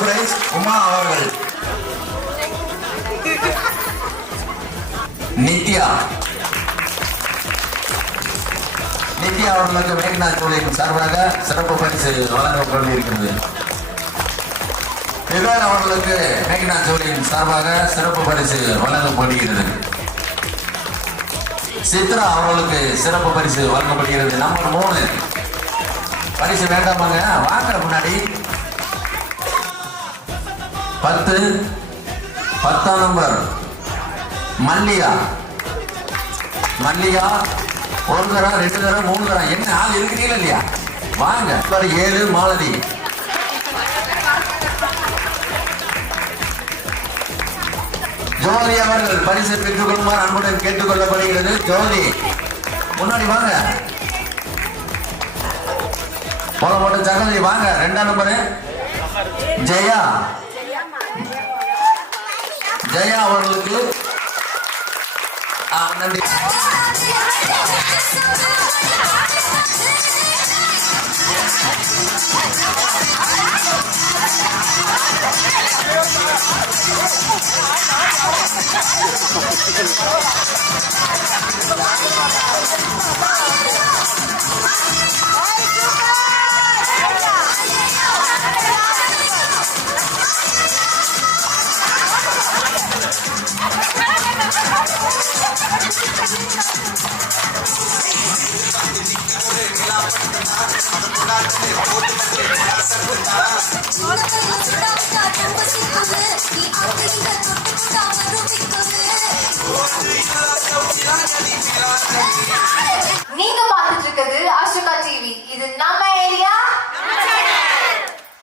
Price Uma அவர்கள். நித்யா அவர்களுக்கு மேக்நாத் ஜூலியின் சார்பாக சிறப்பு பரிசு வழங்கப்பட்டிருக்கிறது. விவேக் அவர்களுக்கு மேக்நாத் ஜூலியின் சார்பாக சிறப்பு பரிசு வழங்கப்படுகிறது. சித்ரா அவர்களுக்கு சிறப்பு பரிசு வழங்கப்படுகிறது. நம்பர் 3 பரிசு வேண்டாமாங்க, வாங்க முன்னாடி. 10ஆம் நம்பர் மல்லிகா 1 தரம் 2 தரம் 3 தரம் என்ன ஆள் இருக்கிறீங்களா இல்லையா? வாங்க. 7 மாலதி. ஜோதி அவர்கள் பரிசு பெற்றுக் கொள்ளுமாறு அன்புடன் கேட்டுக் கொள்ளப்படுகிறது. ஜோதி முன்னாடி வாங்க. போட்ட சகோதரி வாங்க. 2ஆம் நம்பரு ஜெயா அவர்களுக்கு நன்றி.